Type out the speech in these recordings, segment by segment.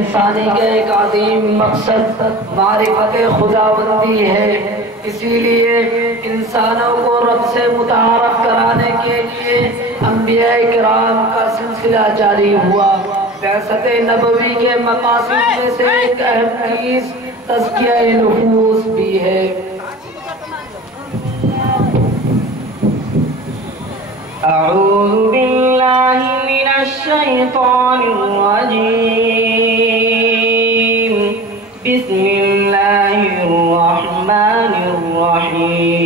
انسانی کا ایک عظیم مقصد معرفت خداوندی ہے، اسی لیے انسانوں کو رب سے متعارف کرانے کے لیے انبیاء کرام کا سلسلہ جاری ہوا۔ بعثت نبوی کے مقاصد میں سے ایک اہم چیز تزکیہ نفوس بھی ہے۔ اعوذ باللہ من الشیطان الرجیم، بسم اللہ الرحمن الرحیم۔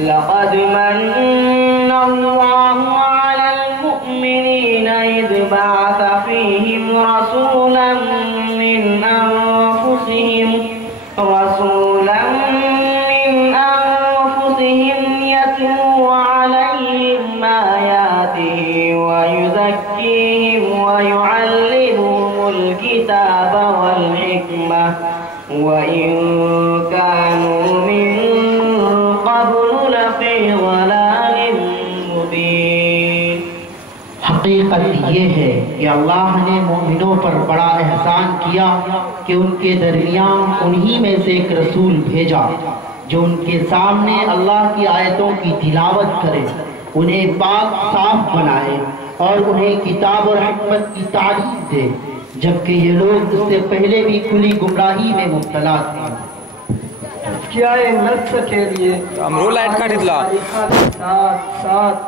لقد من اللہ علی المؤمنین اذ بعث فیہم رسولا من انفسہم يتلو عليهم آياته ويزكيهم ويعلمهم الكتاب والحكمة وإن كانوا من قبل لفي ضلال مبين۔ حقیقت یہ ہے کہ اللہ نے مومنوں پر بڑا احسان کیا کہ ان کے درمیان انہی میں سے ایک رسول بھیجا جو ان کے سامنے اللہ کی آیتوں کی تلاوت کرے، انہیں پاک صاف بنائے اور انہیں کتاب اور حکمت کی تعلیم دے، جبکہ یہ لوگ اس سے پہلے بھی کھلی گمراہی میں مبتلا تھے۔ تزکیہ نفس کے لیے ساتھ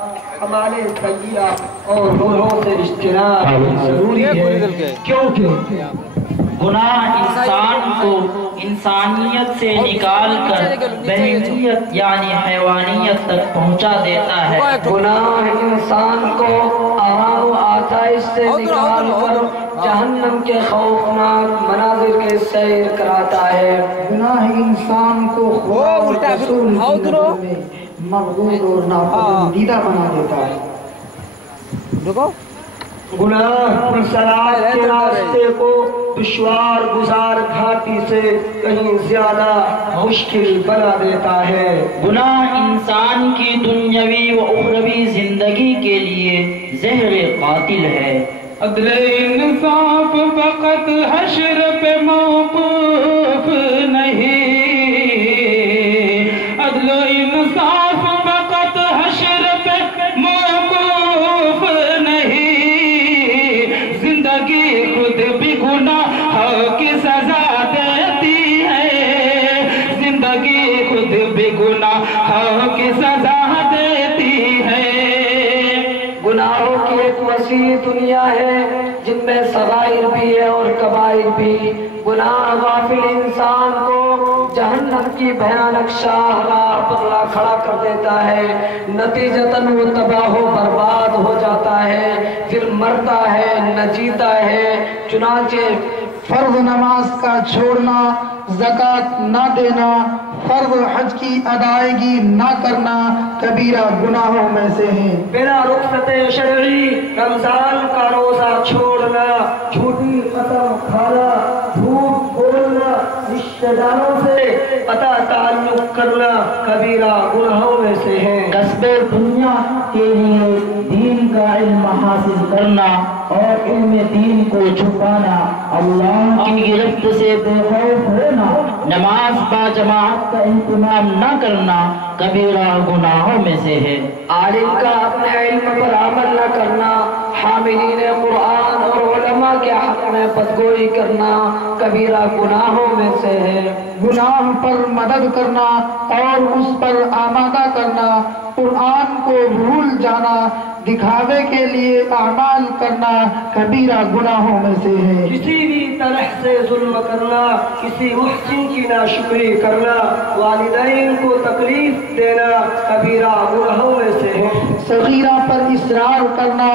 ہمارے سیئہ اور گناہوں سے اجتناب ضروری ہے، کیونکہ گناہ انسان کو انسانیت سے نکال کر بہیمیت یعنی حیوانیت تک پہنچا دیتا ہے۔ گناہ انسان کو آرام و آسائش سے نکال کر جہنم کے خوفناک مناظر کے سیر کراتا ہے۔ گناہ انسان کو خدا اور رسول کی نظر میں مغرور اور ناپسندیدہ بنا دیتا ہے۔ گناہ انسان کے راستے کو دشوار گزار گھاٹی سے کہیں زیادہ مشکل بنا دیتا ہے۔ گناہ انسان کی دنیاوی و اخروی زندگی کے لیے زہر قاتل ہے۔ عدل انصاف فقط حشر پہ موقوف نہیں، عدل انصاف فقط حشر پہ موقوف نہیں، زندگی خود بھی گناہ کی سزا دیتی ہے، زندگی خود بھی گناہ کی سزا دیتی ہے۔ گناہوں کی ایک وسیع دنیا ہے جن میں صغائر بھی ہے اور کبائر بھی۔ گناہ غافل انسان کو جہنم کی بھیانک شاہراہ پتلا کھڑا کر دیتا ہے، نتیجتاً وہ تباہ و برباد ہو جاتا ہے، پھر مرتا ہے نہ جیتا ہے۔ چنانچہ فرض نماز کا چھوڑنا، زکوٰۃ نہ دینا، فرض حج کی ادائیگی نہ کرنا کبیرہ گناہوں میں سے ہیں۔ بلا رخصت شرعی رمضان کا روزہ چھوڑنا، جھوٹی قسم کھانا، جھوٹ بولنا، رشتہ داروں سے قطع تعلق کرنا کبیرہ گناہوں میں سے ہے۔ کسب دنیا کے لیے دین کا علم حاصل کرنا اور علم دین کو چھپانا، اللہ کی گرفت سے بے خوف ہونا، نماز با جماعت کا اہتمام نہ کرنا کبیرہ گناہوں میں سے ہے۔ عالم کا اپنے علم پر عمل نہ کرنا، حاملین قرآن اور علماء کے حق میں بدگوئی کرنا کبیرہ گناہوں میں سے ہے۔ گناہ پر مدد کرنا اور اس پر آمادہ کرنا، قرآن کو بھول جانا، دکھاوے کے لیے اعمال کرنا کبیرہ گناہوں میں سے ہے۔ کسی بھی طرح سے ظلم کرنا، کسی محسن کی ناشکری کرنا، والدین کو تکلیف دینا کبیرہ گناہوں میں سے ہے۔ صغیرہ پر اصرار کرنا،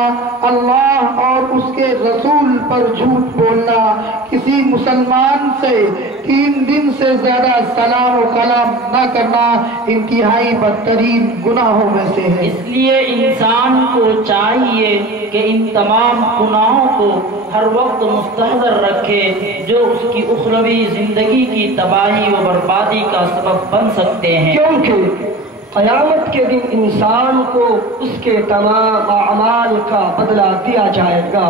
اللہ اور اس کے رسول پر جھوٹ بولنا، کسی مسلمان سے 3 دن سے زیادہ سلام و کلام نہ کرنا انتہائی بدترین گناہوں میں سے ہے۔ اس لیے انسان کو چاہیے کہ ان تمام گناہوں کو ہر وقت مستحضر رکھے جو اس کی اخروی زندگی کی تباہی و بربادی کا سبب بن سکتے ہیں، کیونکہ قیامت کے دن انسان کو اس کے تمام اعمال کا بدلہ دیا جائے گا۔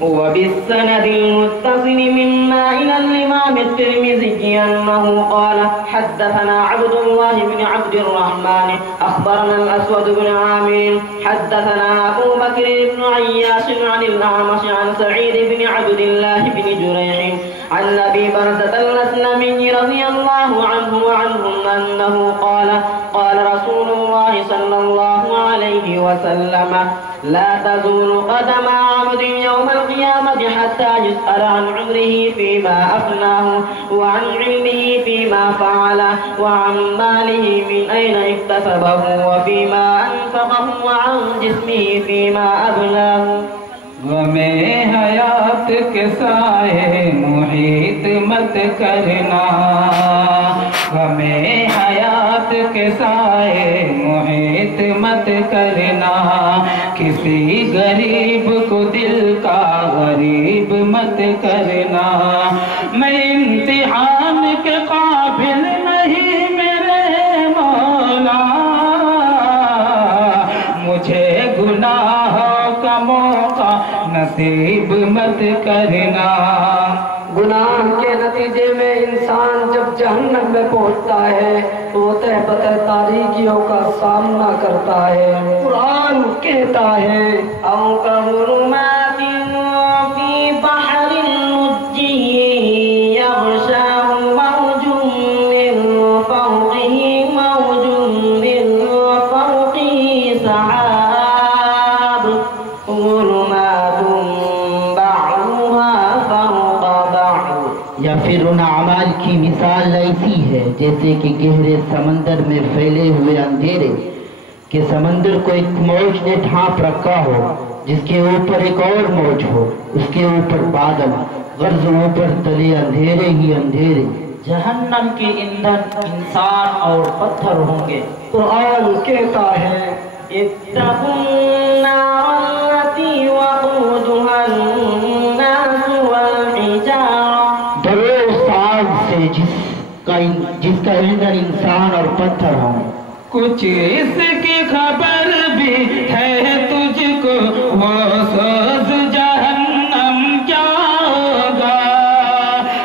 وبالسند المتصل مما إلى الإمام الترمذي أنه قال حدثنا عبد الله بن عبد الرحمن أخبرنا الأسود بن عامر حدثنا أبو بكر بن عياش عن الأعمش عن سعيد بن عبد الله بن جريح عن أبي برزة الأسلمي رضي الله عنه وعنهم أنه قال قال رسول الله صلى الله عليه وسلم لا تزول قدم عبد يوم القيامة حتى يسأل عن عمره فيما أفناه وعن علمه فيما فعل وعن ماله من أين اكتسبه وفيما أنفقه وعن جسمه فيما أبلاه غمِ حیات کے سائے محیط مت کرنا غمِ حیات کے سائے محیط مت کرنا کسی غریب کو دل کا غریب مت کرنا میں امتحان کے قابل نہیں میرے مولا مجھے گناہوں کا موقع نصیب مت کرنا گناہ کے نتیجے میں انسان جب جہنم میں پہنچتا ہے تو وہ تہ بتہ تاریکیوں کا سامنا کرتا ہے۔ قرآن کہتا ہے أو كظلمات في بحر لجي يغشاه موج من فوقه موج من فوقه سحاب ظلمات بعضها فوق بعض یا پھر ان اعمال کی مثال ایسی ہے جیسے کہ گہرے سمندر میں پھیلے ہوئے اندھیرے کہ سمندر کو ایک موج نے ڈھانپ رکھا ہو جس کے اوپر ایک اور موج ہو اس کے اوپر بادل غرض اوپر تلے اندھیرے ہی اندھیرے۔ جہنم کے ایندھن انسان اور پتھر ہوں گے۔ قرآن کہتا ہے اتقوا النار التي وقودها الناس والحجارة ڈرو اس آگ سے جس کا ایندھن انسان اور پتھر ہوں۔ کچھ اس کی خبر بھی ہے تجھ کو وہ سوز جہنم کیا ہوگا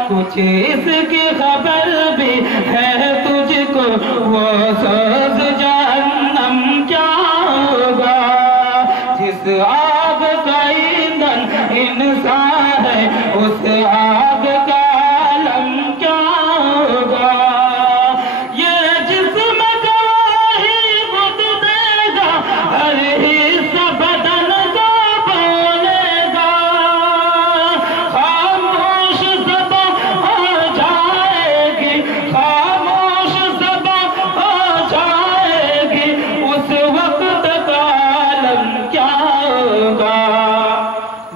کچھ اس کی خبر بھی ہے تجھ کو وہ سوز جہنم کیا ہوگا جس آگ کا ایندھن انسان ہے اس آگ کا عالم کیا ہوگا یہ جسم گواہی خود دے گا ہر حصہ بدن کا بولے گا خاموش زباں ہو جائے گی خاموش زباں ہو جائے گی اس وقت کا عالم کیا ہوگا۔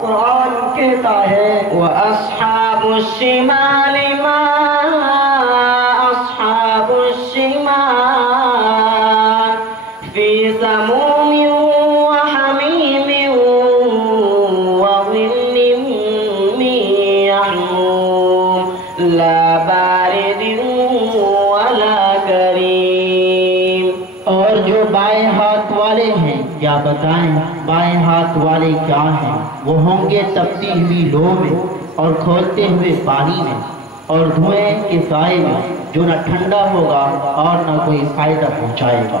قرآن کہتا ہے وأصحاب الشمال ما أصحاب الشمال في سموم وحميم وظل من يحموم لا بارد ولا كريم اور جو بائیں ہاتھ والے ہیں کیا بتائیں بائیں ہاتھ والے کیا ہیں وہ ہوں گے تپتی ہوئی لو میں اور کھولتے ہوئے پانی میں اور دھوئیں کے سائے میں جو نہ ٹھنڈا ہوگا اور نہ کوئی فائدہ پہنچائے گا۔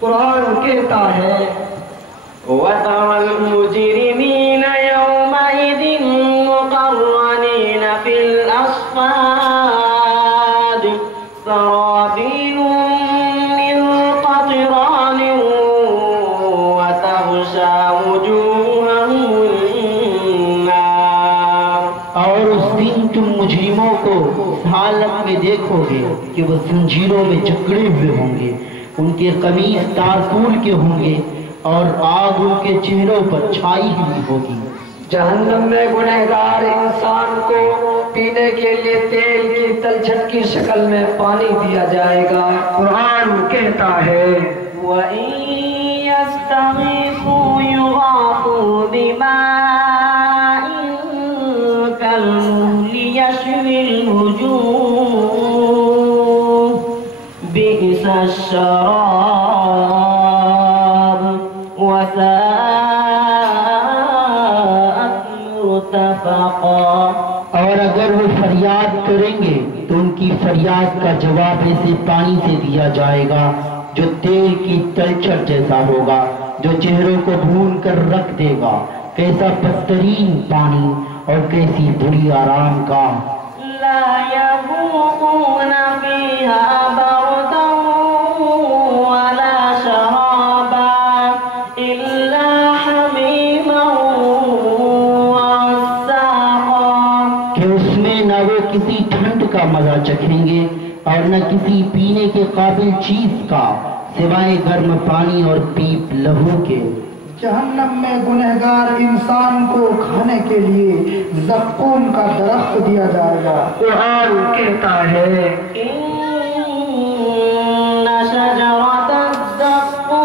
قرآن کہتا ہے وترى المجرمين يومئذ مقرنين في الأصفاد سرابيلهم من قطران وتغشى وجوههم النار اور اس دن تم مجرموں کو اس حالت میں دیکھو گے کہ وہ زنجیروں میں جکڑے ہوئے ہوں گے ان کے قمیص تارکول کے ہوں گے اور آگ ان کے چہروں پر چھائی ہوئی ہوگی۔ جہنم میں گنہگار انسان کو پینے کے لیے تیل کی تلچھٹ کی شکل میں پانی دیا جائے گا۔ قرآن کہتا ہے وَإِن يَسْتَغِيثُوا يُغَاثُوا بِمَاءٍ كَالْمُهْلِ يَشْوِي الْوُجُوهَ بِئْسَ الشَّرَابُ وَسَاءَتْ مُرْتَفَقًا۔ اور اگر وہ فریاد کریں گے تو ان کی فریاد کا جواب ایسے پانی سے دیا جائے گا جو تیل کی تلچھٹ جیسا ہوگا، جو چہروں کو بھون کر رکھ دے گا۔ کیسا بدترین پانی اور کیسی بری آرام کا۔ لا يذوقون فيها بردا ولا شرابا إلا حميما وغساقا۔ کہ اس میں نہ وہ کسی ٹھنڈ کا مزہ چکھیں گے اور نہ کسی پینے کے قابل چیز کا سوائے گرم پانی اور پیپ لہو کے۔ جہنم میں گنہگار انسان کو کھانے کے لیے زقوم کا درخت دیا جائے گا۔ قرآن کہتا ہے إن شجرة الزقوم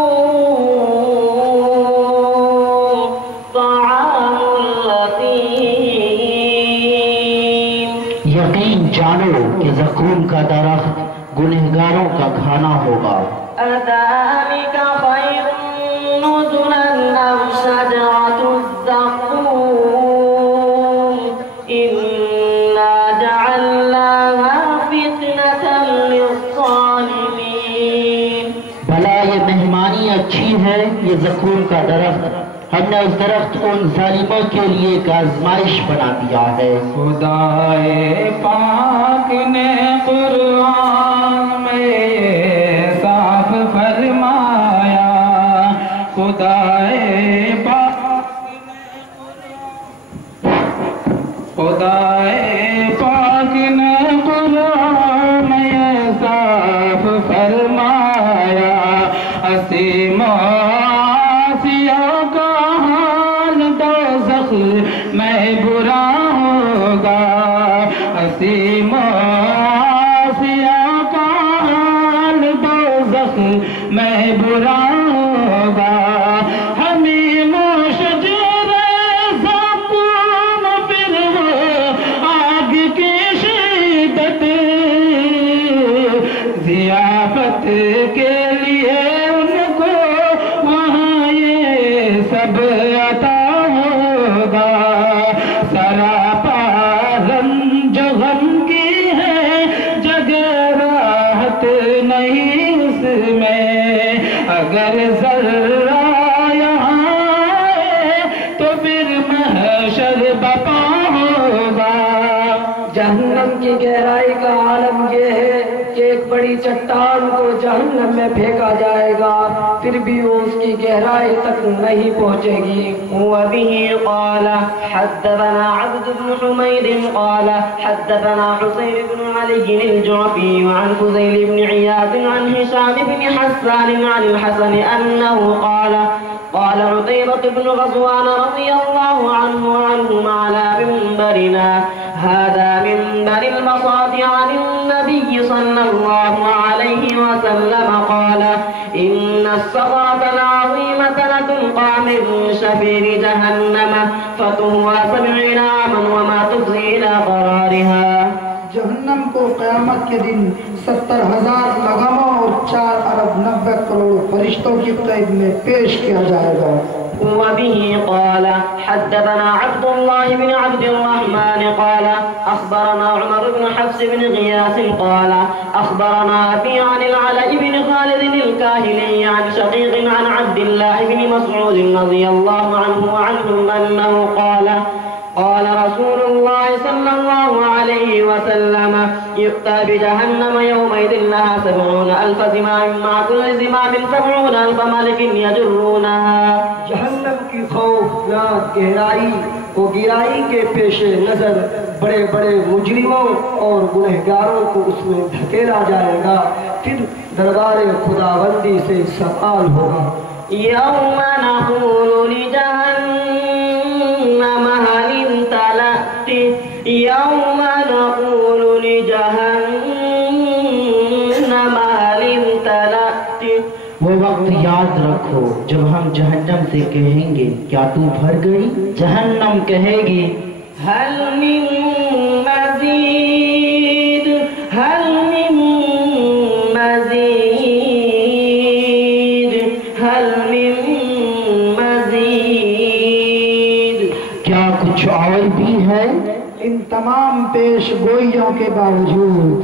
طعام الأثيم۔ یقین جانو کہ زقوم کا درخت گنہگاروں کا کھانا ہوگا۔ أذلك خير نزلا أم شجرة الزقوم إنا جعلناها فتنة للظالمين۔ بھلا یہ مہمانی اچھی ہے یہ زقوم کا درخت، ہم نے اس درخت کو ان ظالموں کے لیے ایک آزمائش بنا دیا ہے۔ خدائے پاک نے قرآن میں صاف فرمایا، خدائے پاک نے قرآن میں صاف فرمایا، اسیم آسیہ کا حال دوزخ میں برا ہوگا، اسیم آسیہ کا حال دوزخ میں برا ہوگا، حمیم و شجر زقوم پھر وہ آگ کی شدت، ضیافت کے لیے ان کو وہاں یہ سب عطا ہوگا، سراپا رنج غم کی ہے جگہ راحت نہیں اس میں، اگر ذرہ یہاں ہے تو پھر محشر بپا ہوگا۔ جہنم کی گہرائی کا عالم یہ ہے کہ ایک بڑی چٹان کو جہنم میں پھینکا جائے گا، پھر بھی وہ اس کی گہرائی تک نہیں پہنچے گی۔ وبه قال حدثنا عبد بن حميد قال حدثنا حسين بن علي الجعفي عن فضيل بن عياض عن هشام بن حسان عن الحسن أنه قال عتيبة بن غزوان رضي الله عنه وعنهم على منبرنا هذا منبر المصاد عن النبي صلى الله عليه وسلم قال إن الصخرة العظيمة لتلقى من شفير جهنم فتهوى 70 عاما وما تفضي إلى قرارها۔ جہنم کو قیامت کے دن 70,000 لگاموں اور 4 ارب 90 کروڑ فرشتوں کی قید میں پیش کیا جائے گا۔ وبه قال حدثنا عبد الله بن عبد الرحمن قال أخبرنا عمر بن حفص بن غياث قال أخبرنا أبي عن العلاء بن خالد الكاهلي عن شقيق عن عبد الله بن مسعود رضي الله عنه وعنهم أنه قال رسول الله صلى الله عليه وسلم يؤتى بجهنم يومئذ لها 70,000 زمام مع كل زمام 70,000 ملك يجرونها۔ جہنم کی خوفناک گہرائی کو گرائی کے پیش نظر بڑے بڑے مجرموں اور گنہگاروں کو اس میں دھکیلا جائے گا، پھر دربار خداوندی سے سوال ہوگا۔ يوم نقول لجهنم هل امتلأت يوم نقول لجهنم هل امتلأت وہ وقت یاد رکھو جب ہم جہنم سے کہیں گے کیا تو بھر گئی؟ جہنم کہے گی هل من مزید هل من مزید هل من مزید کیا کچھ اور بھی ہے؟ ان تمام پیش گوئیوں کے باوجود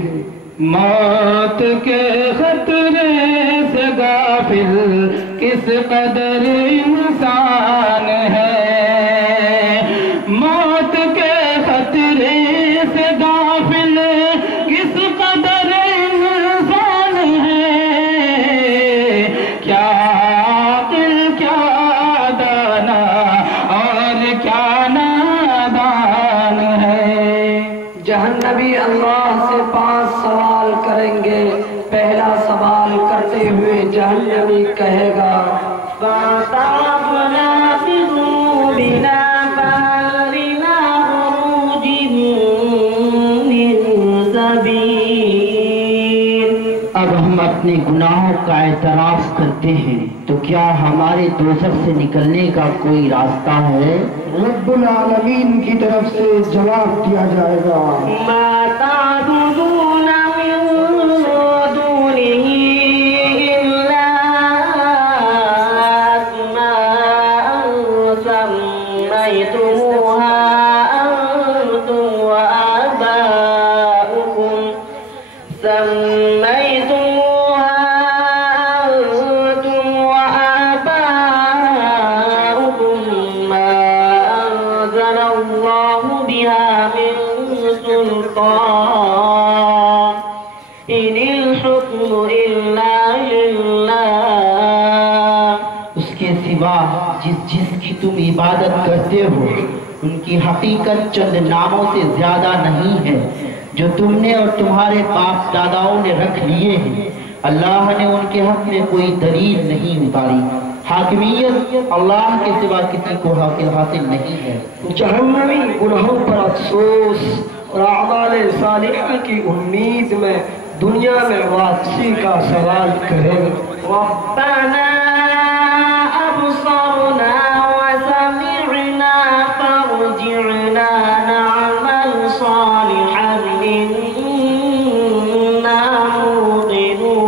موت کے خطرے سے غافل کس قدر انسان ہے، موت کے خطرے سے غافل کس قدر انسان ہے، کیا عاقل کیا دانا اور کیا نادان ہے۔ جہنمی اللہ سے 5 سوال کریں گے۔ پہلا سوال کرتے ہوئے جہنمی کہے گا فاعترفنا بذنوبنا فهل إلى خروج من سبيل۔ اب ہم اپنے گناہوں کا اعتراف کرتے ہیں تو کیا ہمارے دوزخ سے نکلنے کا کوئی راستہ ہے؟ رب العالمین کی طرف سے جواب دیا جائے گا ما تعبدون من دونه إلا أسماء سميتموها أنتم وآباؤكم ما أنزل الله بها من سلطان إن الحكم إلا لله۔ اس کے سوا جس کی تم عبادت کرتے ہو ان کی حقیقت چند ناموں سے زیادہ نہیں ہے جو تم نے اور تمہارے باپ داداؤں نے رکھ لیے ہیں۔ اللہ نے ان کے حق میں کوئی دلیل نہیں اتاری۔ حاکمیت اللہ کے سوا کسی کو حاصل نہیں ہے۔ جہنمی گناہوں پر افسوس اور اعمال صالحہ کی امید میں دنیا میں واپسی کا سوال کریں گے۔ ربنا أبصرنا وسمعنا فارجعنا نعمل صالحا إنا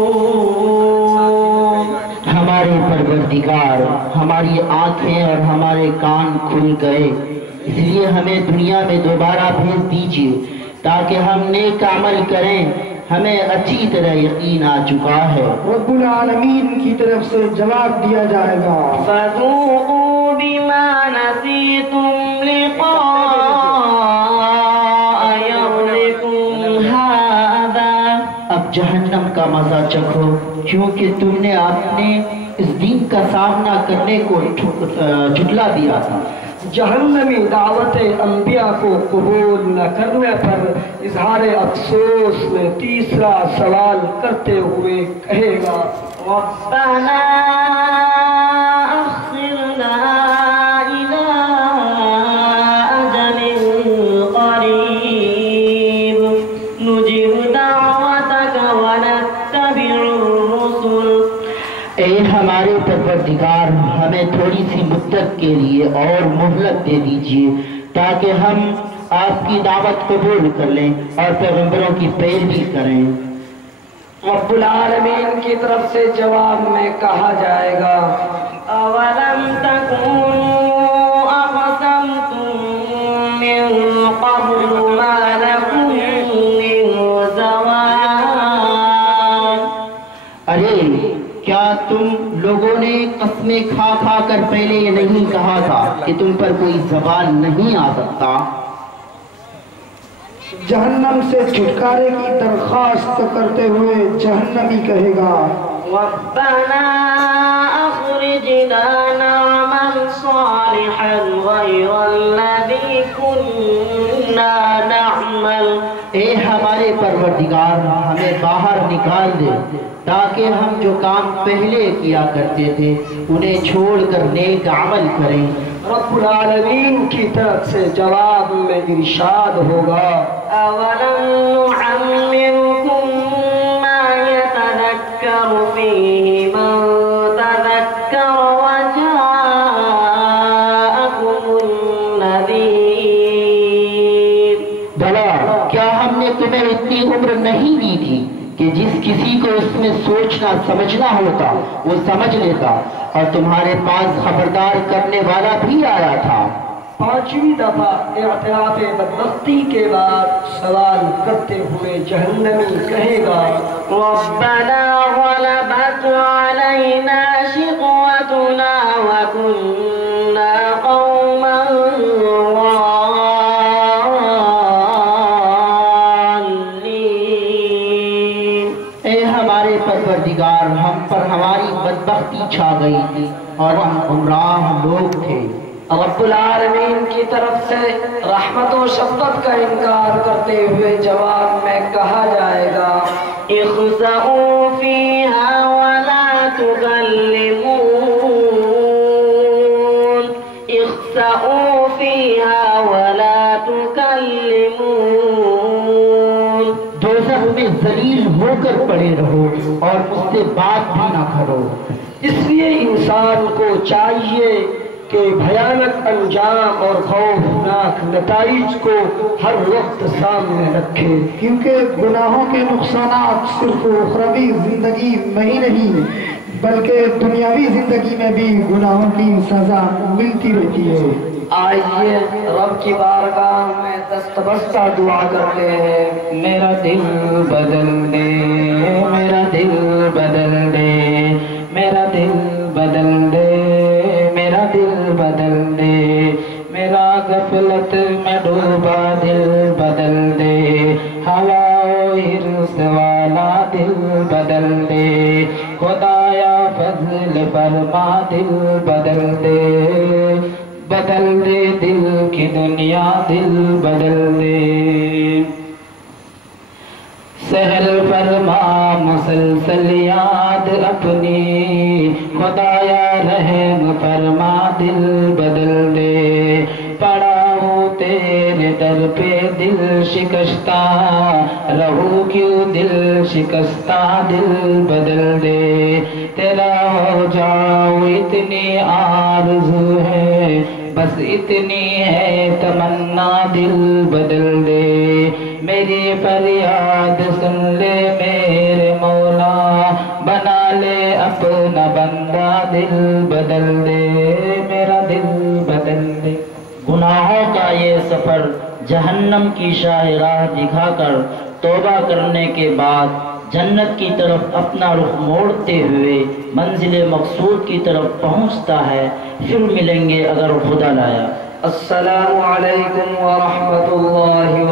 موقنون۔ ہمارے پروردگار ہماری آنکھیں اور ہمارے کان کھل گئے، اس لیے ہمیں دنیا میں دوبارہ بھیج دیجیے تاکہ ہم نیک عمل کریں، ہمیں اچھی طرح یقین آ چکا ہے۔ رب العالمین کی طرف سے جواب دیا جائے گا فذوقوا بما نسيتم لقاء يومكم هذا۔ اب جہنم کا مزہ چکھو کیونکہ تم نے اپنے اس دن کا سامنا کرنے کو جھٹلا دیا تھا۔ جہنمی دعوت انبیاء کو قبول نہ کرنے پر اظہار افسوس میں تیسرا سوال کرتے ہوئے کہے گا ربنا أخرنا إلى أجل قريب نجب دعوتك ونتبع الرسل۔ اے ہمارے پروردگار ہمیں تھوڑی سی مدت کے لیے اور مہلت دے دیجیے تاکہ ہم آپ کی دعوت قبول کر لیں اور پیغمبروں کی پیروی کریں۔ رب العالمین کی طرف سے جواب میں کہا جائے گا أولم تكونوا أقسمتم من قبل ما لكم من زوال۔ ارے کیا تم لوگوں نے قسمیں کھا کھا کر پہلے یہ نہیں کہا تھا کہ تم پر کوئی زوال نہیں آ سکتا؟ جہنم سے چھٹکارے کی درخواست کرتے ہوئے جہنمی کہے گا ربنا أخرجنا نعمل صالحا غير الذي كنا نعمل اے ہمارے پروردگار ہمیں باہر نکال دے تاکہ ہم جو کام پہلے کیا کرتے تھے انہیں چھوڑ کر نیک عمل کریں۔ رب العالمین کی طرف سے جواب میں ارشاد ہوگا أولم نعمركم ما يتذكر فيه من تذكر وجاءكم النذير بھلا کیا ہم نے تمہیں اتنی عمر نہیں دی تھی کہ جس کسی کو اس میں سوچنا سمجھنا ہوتا وہ سمجھ لیتا اور تمہارے پاس خبردار کرنے والا بھی آیا تھا۔ 5ویں دفعہ اعتراف بدبختی کے بعد سوال کرتے ہوئے جہنمی کہے گا ربنا غلبت علينا شقوتنا وكنا قوما ضالين اے ہمارے پروردگار ہم پر ہماری بدبختی چھا گئی تھی اور ہم گمراہ لوگ تھے۔ رب العالمین کی طرف سے رحمت و شفقت کا انکار کرتے ہوئے جواب میں کہا جائے گا اخسئوا فيها ولا تكلمون اخسئوا فيها ولا تكلمون دوزخ میں ذلیل ہو کر پڑے رہو اور مجھ سے بات بھی نہ کرو۔ اس لیے انسان کو چاہیے کہ بھیانک انجام اور خوفناک نتائج کو ہر وقت سامنے رکھے، کیونکہ گناہوں کے نقصانات صرف اخروی زندگی میں ہی نہیں بلکہ دنیاوی زندگی میں بھی گناہوں کی سزا ملتی رہتی ہے۔ آئیے رب کی بارگاہ میں دست بستہ دعا کرتے ہیں میرا دل بدل دے، میرا دل بدل دے، میرا دل بدل دے، میرا دل بدل دے، میرا غفلت میں ڈوبا دل بدل دے، ہوا و حرص والا دل بدل دے، خدایا فضل فرما دل بدل دے، بدل دے دل کی دنیا دل بدل دے، سہل فرما مسلسل یاد اپنی، خدایا رحم فرما دل بدل دے، پڑا ہوں تیرے در پہ دل شکستہ، رہوں کیوں دل شکستہ دل بدل دے، تیرا ہو جاؤ اتنی آرزو ہے، بس اتنی ہے تمنا دل بدل دے، میری فریاد سن لے میرے مولا، بنا لے اپنا بندہ دل بدل دے، میرا دل بدل دے۔ گناہوں کا یہ سفر جہنم کی شاہراہ دکھا کر توبہ کرنے کے بعد جنت کی طرف اپنا رخ موڑتے ہوئے منزل مقصود کی طرف پہنچتا ہے۔ پھر ملیں گے اگر خدا لایا۔ السلام علیکم ورحمۃ اللہ